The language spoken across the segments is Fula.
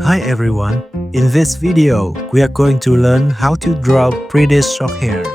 Hi everyone, in this video we are going to learn how to draw British Shorthair.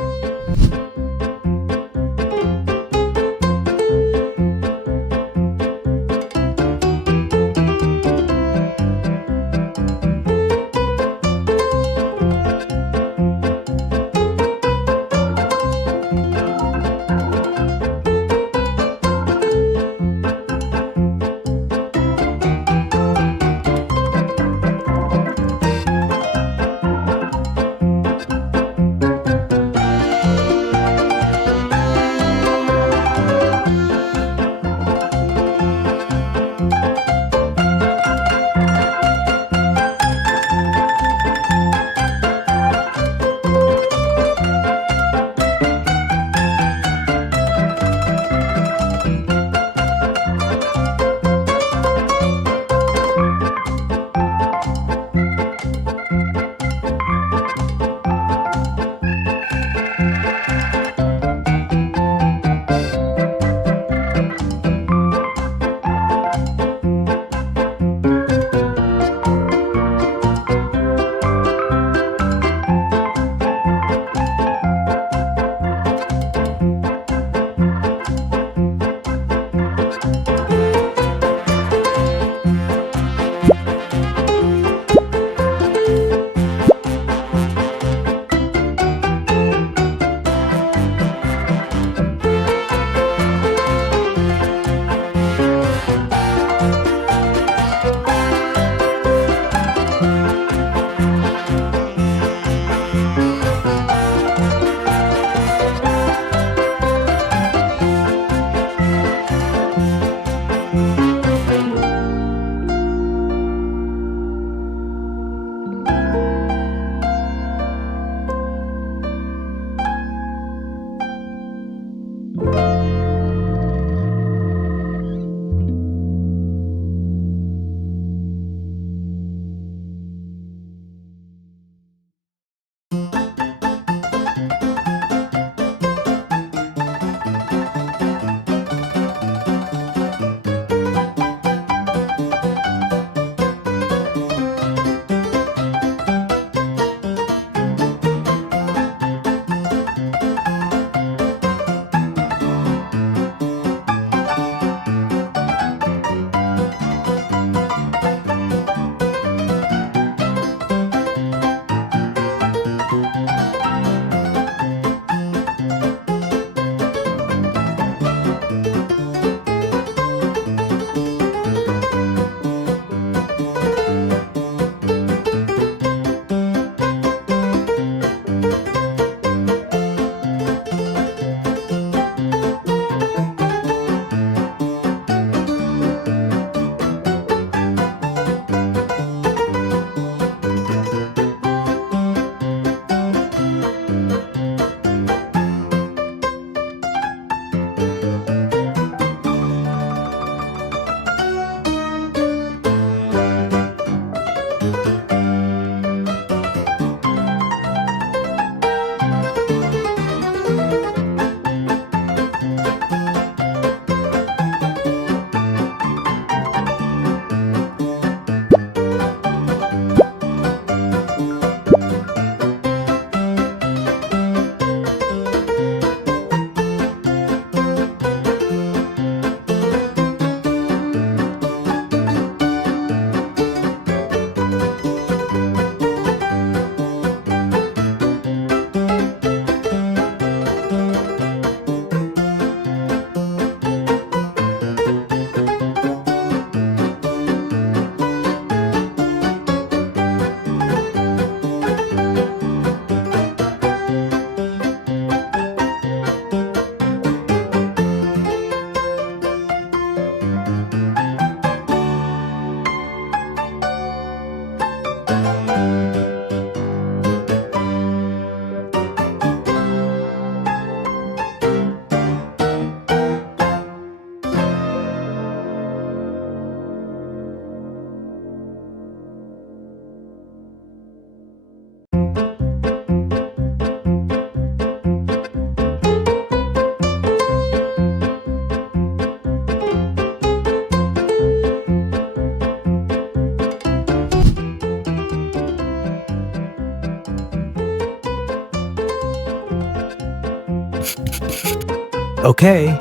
Okay,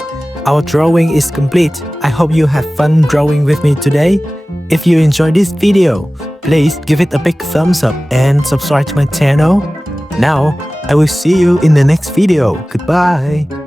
our drawing is complete. I hope you had fun drawing with me today. If you enjoyed this video, please give it a big thumbs up and subscribe to my channel. Now, I will see you in the next video. Goodbye.